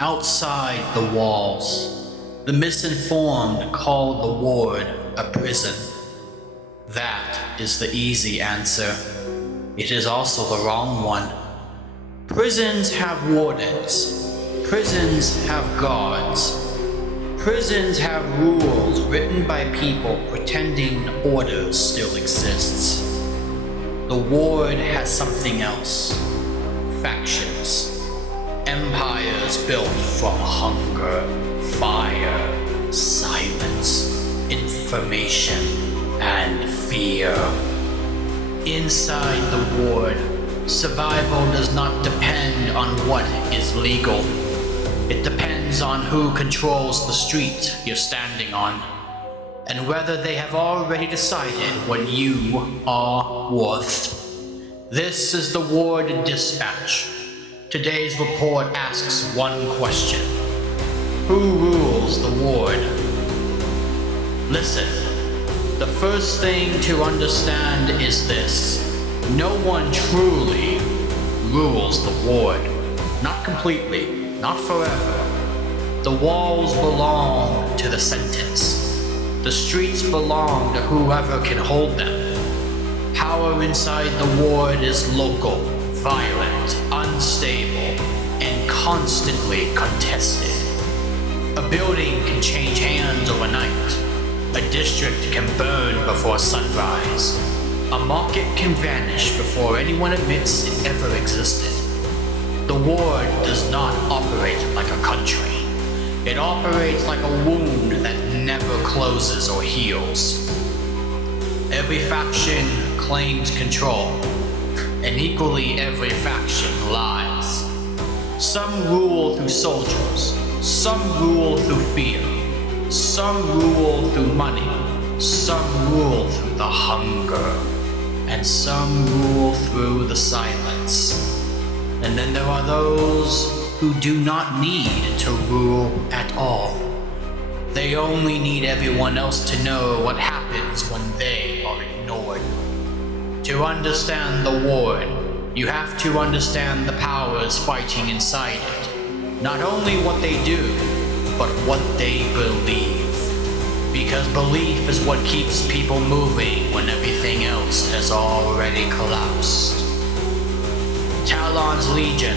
Outside the walls, the misinformed call the ward a prison. That is the easy answer. It is also the wrong one. Prisons have wardens. Prisons have guards. Prisons have rules written by people pretending order still exists. The ward has something else. Factions. Empires built from hunger, fire, silence, information, and fear. Inside the ward, survival does not depend on what is legal. It depends on who controls the street you're standing on, and whether they have already decided what you are worth. This is the Ward Dispatch. Today's report asks one question. Who rules the ward? Listen, the first thing to understand is this. No one truly rules the ward. Not completely, not forever. The walls belong to the sentence. The streets belong to whoever can hold them. Power inside the ward is local, violent, unstable, and constantly contested. A building can change hands overnight. A district can burn before sunrise. A market can vanish before anyone admits it ever existed. The ward does not operate like a country. It operates like a wound that never closes or heals. Every faction claims control, and equally every faction lies. Some rule through soldiers, some rule through fear, some rule through money, some rule through the hunger, and some rule through the silence. And then there are those who do not need to rule at all. They only need everyone else to know what happens when they are ignored. To understand the ward, you have to understand the powers fighting inside it. Not only what they do, but what they believe. Because belief is what keeps people moving when everything else has already collapsed. Talon's legion,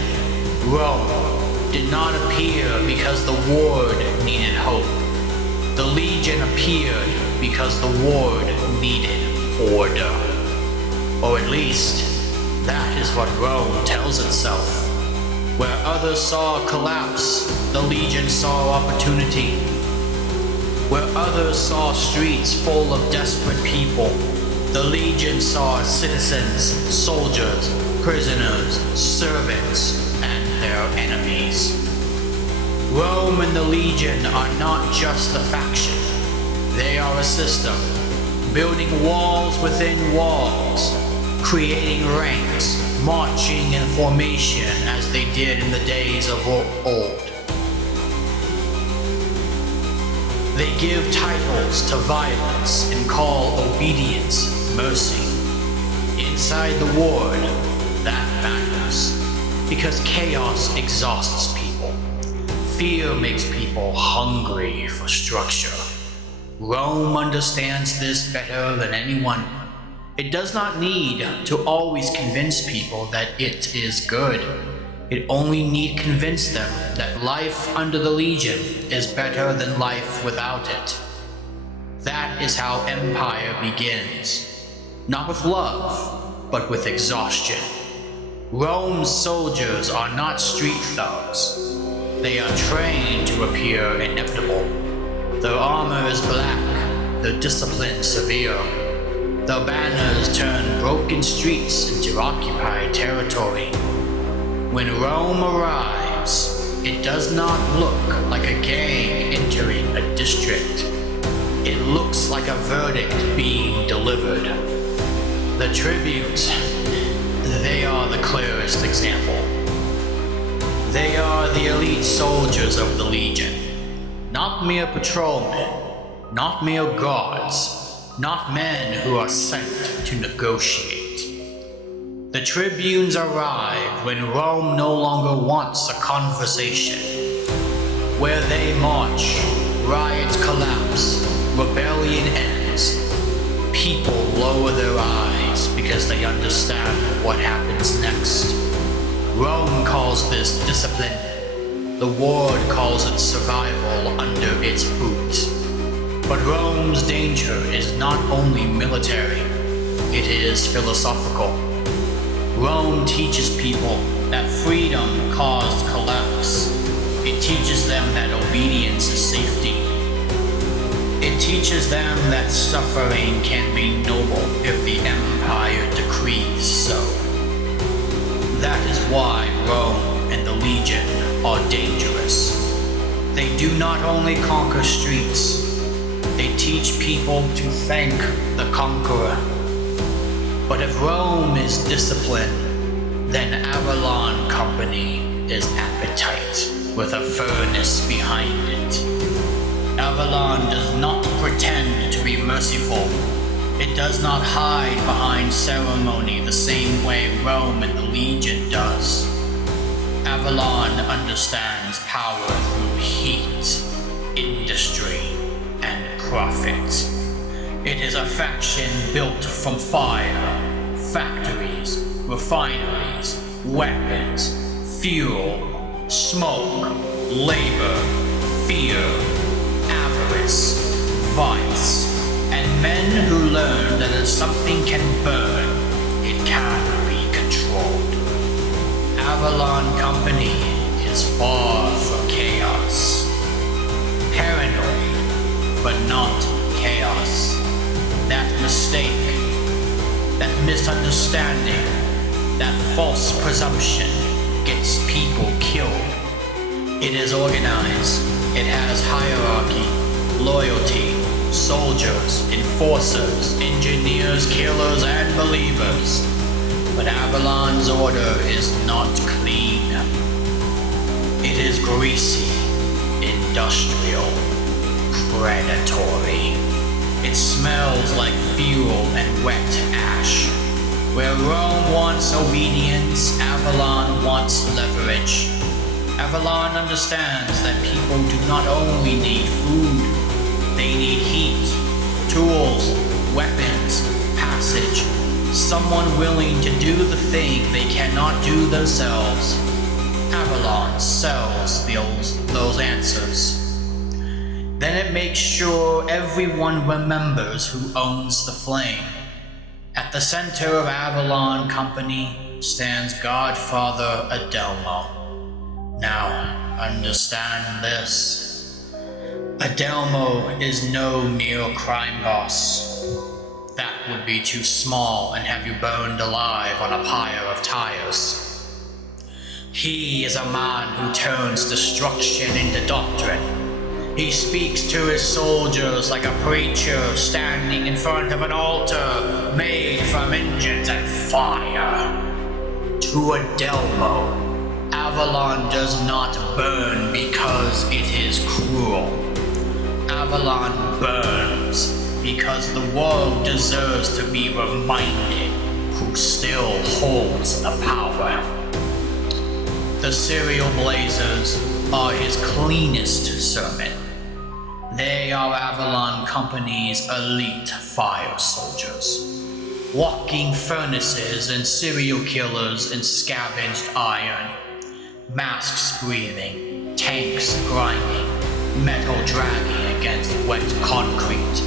Rome, did not appear because the ward needed hope. The legion appeared because the ward needed order. Or at least, that is what Rome tells itself. Where others saw collapse, the legion saw opportunity. Where others saw streets full of desperate people, the legion saw citizens, soldiers, prisoners, servants, and their enemies. Rome and the legion are not just a faction. They are a system, building walls within walls, creating ranks, marching in formation as they did in the days of old. They give titles to violence and call obedience mercy. Inside the ward, that matters, because chaos exhausts people. Fear makes people hungry for structure. Rome understands this better than anyone. It does not need to always convince people that it is good. It only need convince them that life under the Legion is better than life without it. That is how empire begins. Not with love, but with exhaustion. Rome's soldiers are not street thugs. They are trained to appear inevitable. Their armor is black, their discipline severe. Their banners turn broken streets into occupied territory. When Rome arrives, it does not look like a gang entering a district. It looks like a verdict being delivered. The tribunes, they are the clearest example. They are the elite soldiers of the Legion. Not mere patrolmen, not mere guards, not men who are sent to negotiate. The tribunes arrive when Rome no longer wants a conversation. Where they march, riots collapse, rebellion ends. People lower their eyes because they understand what happens next. Rome calls this discipline. The Ward calls it survival under its boot. But Rome's danger is not only military, it is philosophical. Rome teaches people that freedom caused collapse. It teaches them that obedience is safety. It teaches them that suffering can be noble if the empire decrees so. That is why Rome and the Legion are dangerous. They do not only conquer streets, they teach people to thank the conqueror. But if Rome is discipline, then Avalon Company is appetite with a furnace behind it. Avalon does not pretend to be merciful. It does not hide behind ceremony the same way Rome and the Legion does. Avalon understands power through heat, industry, and profit. It is a faction built from fire, factories, refineries, weapons, fuel, smoke, labor, fear, avarice, vice, and men who learn that if something can burn, it can be controlled. Avalon Company is far from chaos. Paranoid, but not chaos. That mistake, that misunderstanding, that false presumption gets people killed. It is organized. It has hierarchy, loyalty, soldiers, enforcers, engineers, killers, and believers. But Avalon's order is not clean. It is greasy, industrial, predatory. It smells like fuel and wet ash. Where Rome wants obedience, Avalon wants leverage. Avalon understands that people do not only need food, they need heat, tools, weapons, passage, someone willing to do the thing they cannot do themselves. Avalon sells those answers. Then it makes sure everyone remembers who owns the flame. At the center of Avalon Company stands Godfather Adelmo. Now, understand this. Adelmo is no mere crime boss. That would be too small and have you burned alive on a pyre of tires. He is a man who turns destruction into doctrine. He speaks to his soldiers like a preacher standing in front of an altar made from engines and fire. To Adelmo, Avalon does not burn because it is cruel. Avalon burns because the world deserves to be reminded who still holds the power. The Serial Blazers are his cleanest sermon. They are Avalon Company's elite fire soldiers. Walking furnaces and serial killers in scavenged iron. Masks breathing, tanks grinding, metal dragging against wet concrete.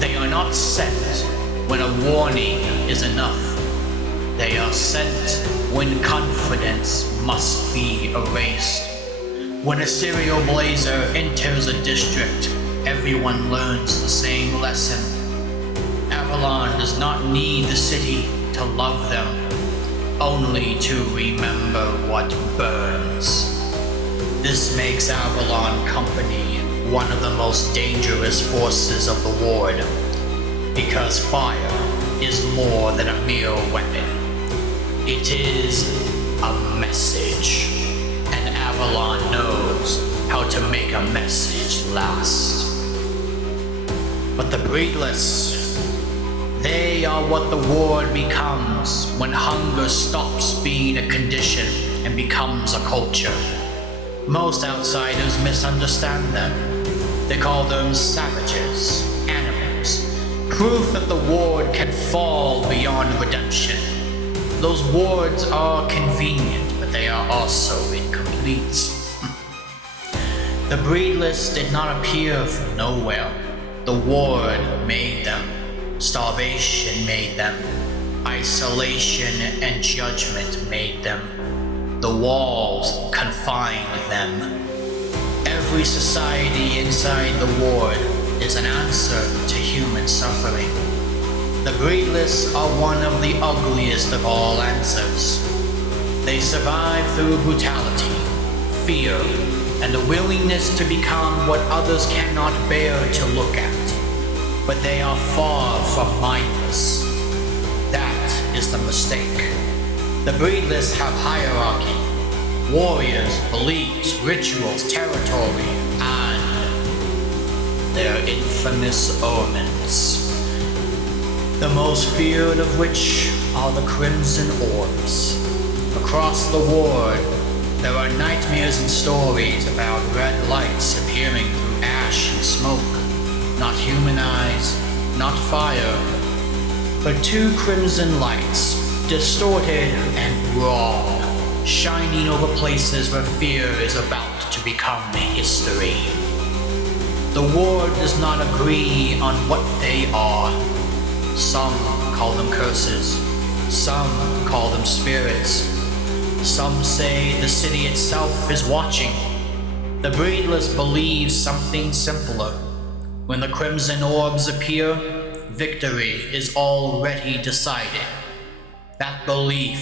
They are not sent when a warning is enough. They are sent when confidence must be erased. When a serial blazer enters a district, everyone learns the same lesson. Avalon does not need the city to love them, only to remember what burns. This makes Avalon Company one of the most dangerous forces of the Ward, because fire is more than a mere weapon. It is a message, and Avalon knows how to make a message last. But the Breedless, they are what the Ward becomes when hunger stops being a condition and becomes a culture. Most outsiders misunderstand them. They call them savages, animals, proof that the ward can fall beyond redemption. Those wards are convenient, but they are also incomplete. The Breedless did not appear from nowhere. The ward made them. Starvation made them. Isolation and judgment made them. The walls confined them. Every society inside the ward is an answer to human suffering. The Breedless are one of the ugliest of all answers. They survive through brutality, fear, and a willingness to become what others cannot bear to look at. But they are far from mindless. That is the mistake. The Breedless have hierarchy, warriors, beliefs, rituals, territory, and their infamous omens. The most feared of which are the Crimson Orbs. Across the ward, there are nightmares and stories about red lights appearing through ash and smoke. Not human eyes, not fire, but two crimson lights, distorted and raw, shining over places where fear is about to become history. The ward does not agree on what they are. Some call them curses, some call them spirits. Some say the city itself is watching. The Breedless believe something simpler. When the Crimson Orbs appear, victory is already decided. That belief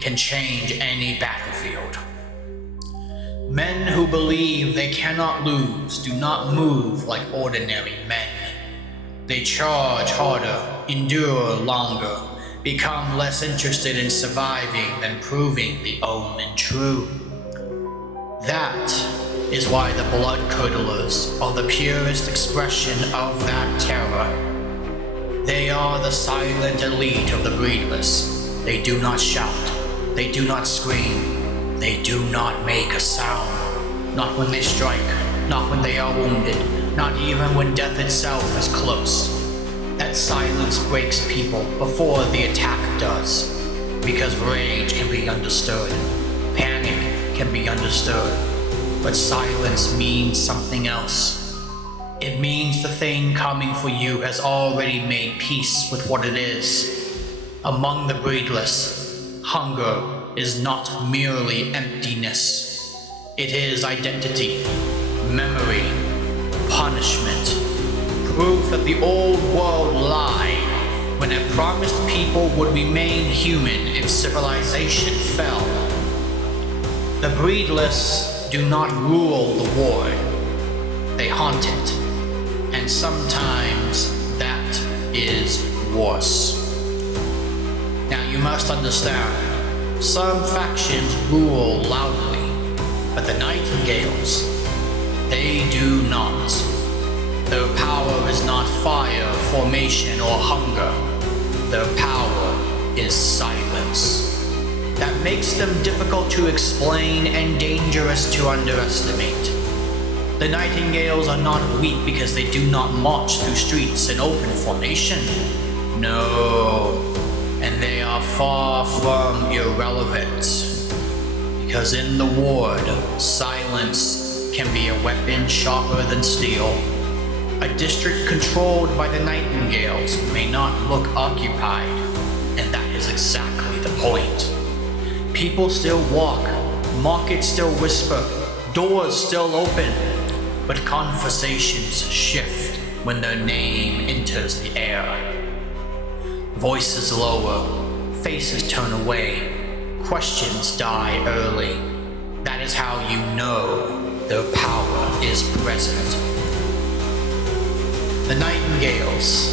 can change any battlefield. Men who believe they cannot lose do not move like ordinary men. They charge harder, endure longer, become less interested in surviving than proving the omen true. That is why the blood curdlers are the purest expression of that terror. They are the silent elite of the Breedless. They do not shout, they do not scream, they do not make a sound. Not when they strike, not when they are wounded, not even when death itself is close. That silence breaks people before the attack does, because rage can be understood, panic can be understood, but silence means something else. It means the thing coming for you has already made peace with what it is. Among the Breedless, hunger is not merely emptiness. It is identity, memory, punishment. Proof that the old world lied when it promised people would remain human if civilization fell. The Breedless do not rule the ward. They haunt it. And sometimes that is worse. Now you must understand, some factions rule loudly, but the Nightingales, they do not. Their power is not fire, formation, or hunger. Their power is silence. That makes them difficult to explain and dangerous to underestimate. The Nightingales are not weak because they do not march through streets in open formation. No, and they are far from irrelevant. Because in the ward, silence can be a weapon sharper than steel. A district controlled by the Nightingales may not look occupied, and that is exactly the point. People still walk, markets still whisper, doors still open, but conversations shift when their name enters the air. Voices lower, faces turn away, questions die early. That is how you know their power is present. The Nightingales,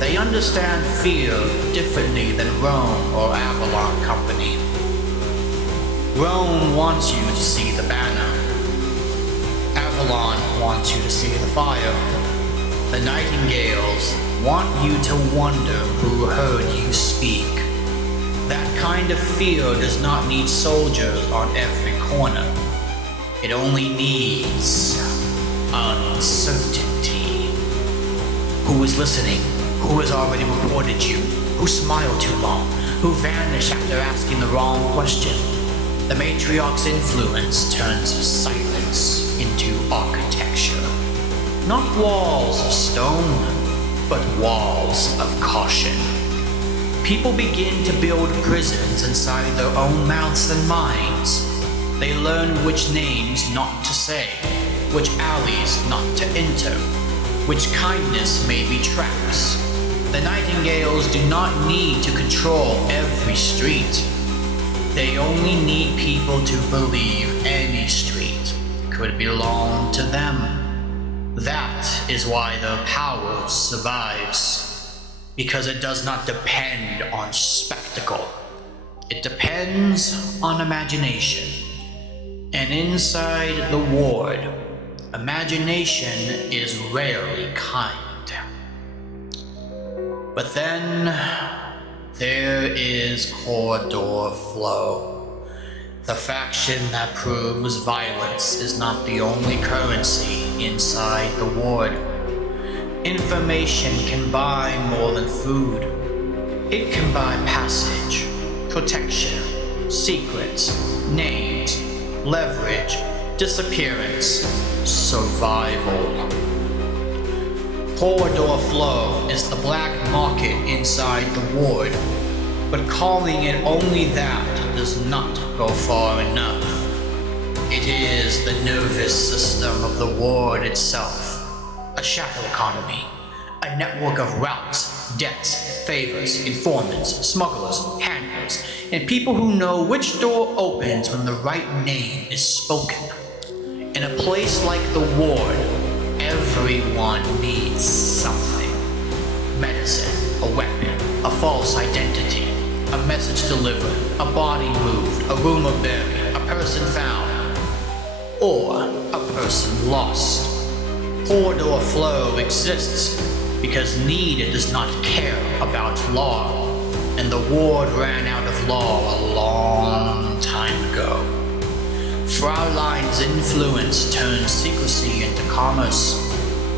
they understand fear differently than Rome or Avalon Company. Rome wants you to see the banner. Avalon wants you to see the fire. The Nightingales want you to wonder who heard you speak. That kind of fear does not need soldiers on every corner. It only needs uncertainty. Who is listening? Who has already reported you? Who smiled too long? Who vanished after asking the wrong question? The matriarch's influence turns silence into architecture. Not walls of stone, but walls of caution. People begin to build prisons inside their own mouths and minds. They learn which names not to say, which alleys not to enter, which kindness may be traps. The Nightingales do not need to control every street. They only need people to believe any street could belong to them. That is why their power survives. Because it does not depend on spectacle. It depends on imagination. And inside the ward, imagination is rarely kind. But then there is Corridor Flow. The faction that proves violence is not the only currency inside the ward. Information can buy more than food. It can buy passage, protection, secrets, names, leverage, disappearance, survival. Corridor Flow is the black market inside the ward, but calling it only that does not go far enough. It is the nervous system of the ward itself. A shadow economy, a network of routes, debts, favors, informants, smugglers, handlers, and people who know which door opens when the right name is spoken. In a place like the ward, everyone needs something. Medicine, a weapon, a false identity, a message delivered, a body moved, a rumor buried, a person found, or a person lost. Corridor Flow exists because need does not care about law, and the ward ran out of law a long time ago. Fraulein's influence turns secrecy into commerce.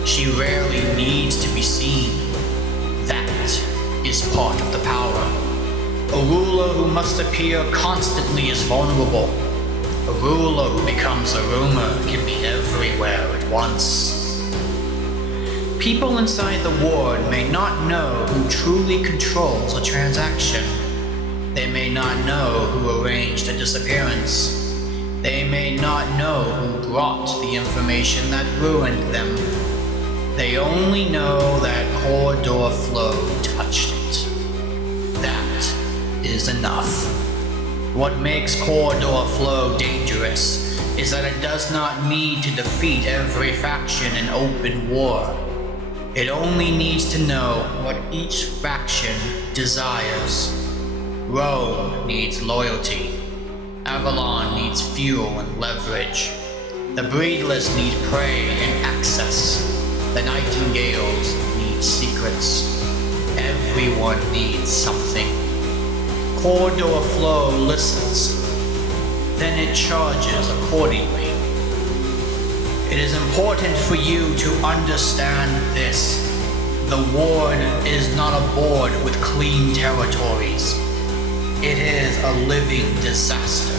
She rarely needs to be seen. That is part of the power. A ruler who must appear constantly is vulnerable. A ruler who becomes a rumor can be everywhere at once. People inside the ward may not know who truly controls a transaction. They may not know who arranged a disappearance. They may not know who brought the information that ruined them. They only know that Corridor Flow touched it. That is enough. What makes Corridor Flow dangerous is that it does not need to defeat every faction in open war. It only needs to know what each faction desires. Rome needs loyalty. Avalon needs fuel and leverage. The Breedless need prey and access. The Nightingales need secrets. Everyone needs something. Corridor Flow listens. Then it charges accordingly. It is important for you to understand this. The ward is not a board with clean territories. It is a living disaster.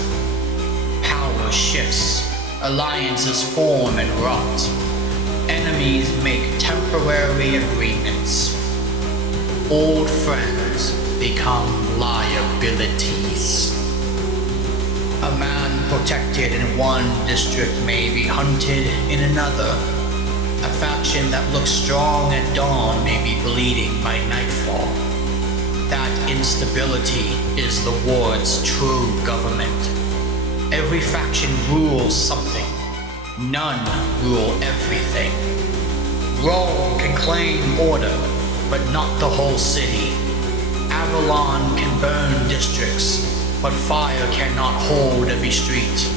Power shifts. Alliances form and rot. Enemies make temporary agreements. Old friends become liabilities. A man protected in one district may be hunted in another. A faction that looks strong at dawn may be bleeding by nightfall. That instability is the ward's true government. Every faction rules something. None rule everything. Rome can claim order, but not the whole city. Avalon can burn districts, but fire cannot hold every street.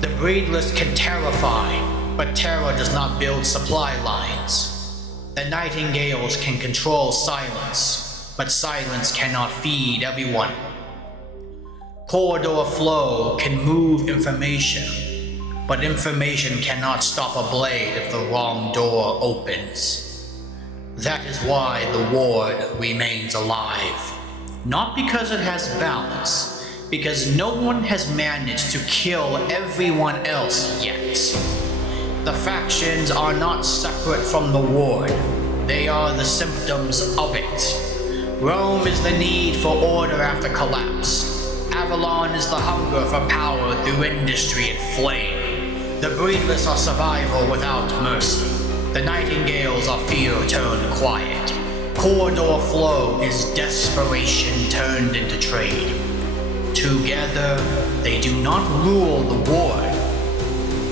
The Breedless can terrify, but terror does not build supply lines. The Nightingales can control silence, but silence cannot feed everyone. Corridor Flow can move information, But information cannot stop a blade if the wrong door opens. That is why the Ward remains alive. Not because it has balance, because no one has managed to kill everyone else yet. The factions are not separate from the Ward. They are the symptoms of it. Rome is the need for order after collapse. Avalon is the hunger for power through industry and flame. The Breedless are survival without mercy. The Nightingales are fear turned quiet. Corridor Flow is desperation turned into trade. Together, they do not rule the Ward,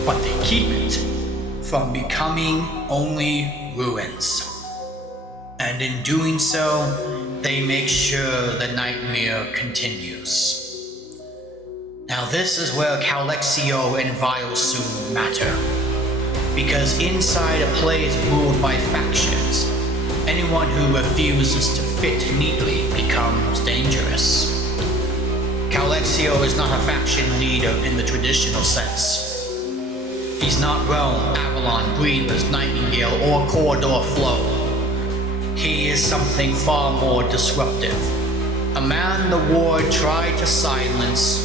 but they keep it from becoming only ruins. And in doing so, they make sure the nightmare continues. Now this is where Calexio and Vilesoon matter. Because inside a place ruled by factions, anyone who refuses to fit neatly becomes dangerous. Calexio is not a faction leader in the traditional sense. He's not Rome, Avalon, Breedless, Nightingale, or Corridor Flow. He is something far more disruptive. A man the Ward tried to silence,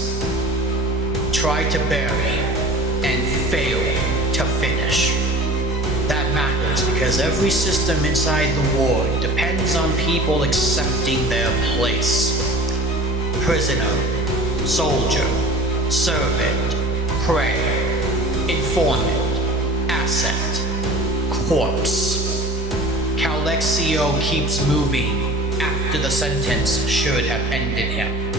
tried to bury, and failed to finish. That matters because every system inside the Ward depends on people accepting their place. Prisoner, soldier, servant, prey, informant, asset, corpse. Calexio keeps moving after the sentence should have ended him.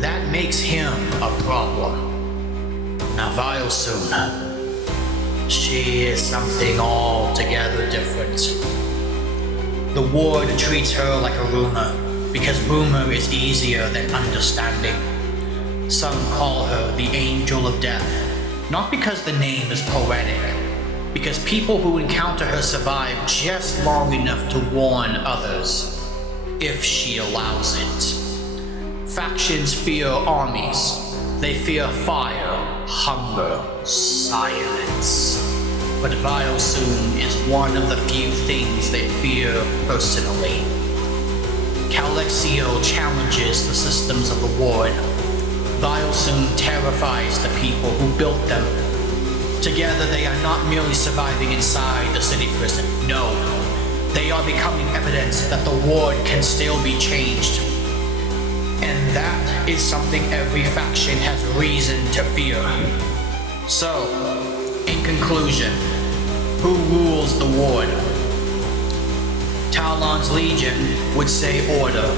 That makes him a problem. Now Vilesoon, she is something altogether different. The Ward treats her like a rumor, because rumor is easier than understanding. Some call her the Angel of Death, not because the name is poetic, because people who encounter her survive just long enough to warn others, if she allows it. Factions fear armies. They fear fire, hunger, silence. But Vilesoon is one of the few things they fear personally. Calexio challenges the systems of the Ward. Vilesoon terrifies the people who built them. Together they are not merely surviving inside the city prison, no. They are becoming evidence that the Ward can still be changed. And that is something every faction has reason to fear. So, in conclusion, who rules the Ward? Talon's Legion would say order.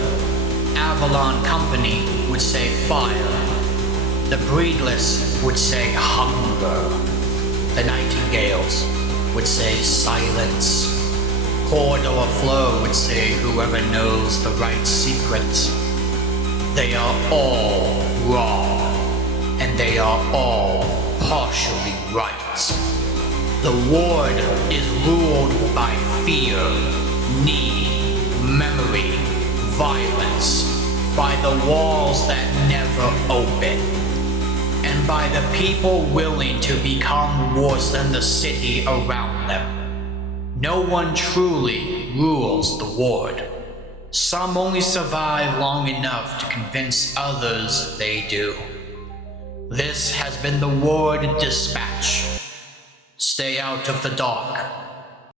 Avalon Company would say fire. The Breedless would say hunger. The Nightingales would say silence. Corridor Flow would say whoever knows the right secret. They are all wrong, and they are all partially right. The Ward is ruled by fear, need, memory, violence, by the walls that never open, and by the people willing to become worse than the city around them. No one truly rules the Ward. Some only survive long enough to convince others they do. This has been the Ward Dispatch. Stay out of the dark.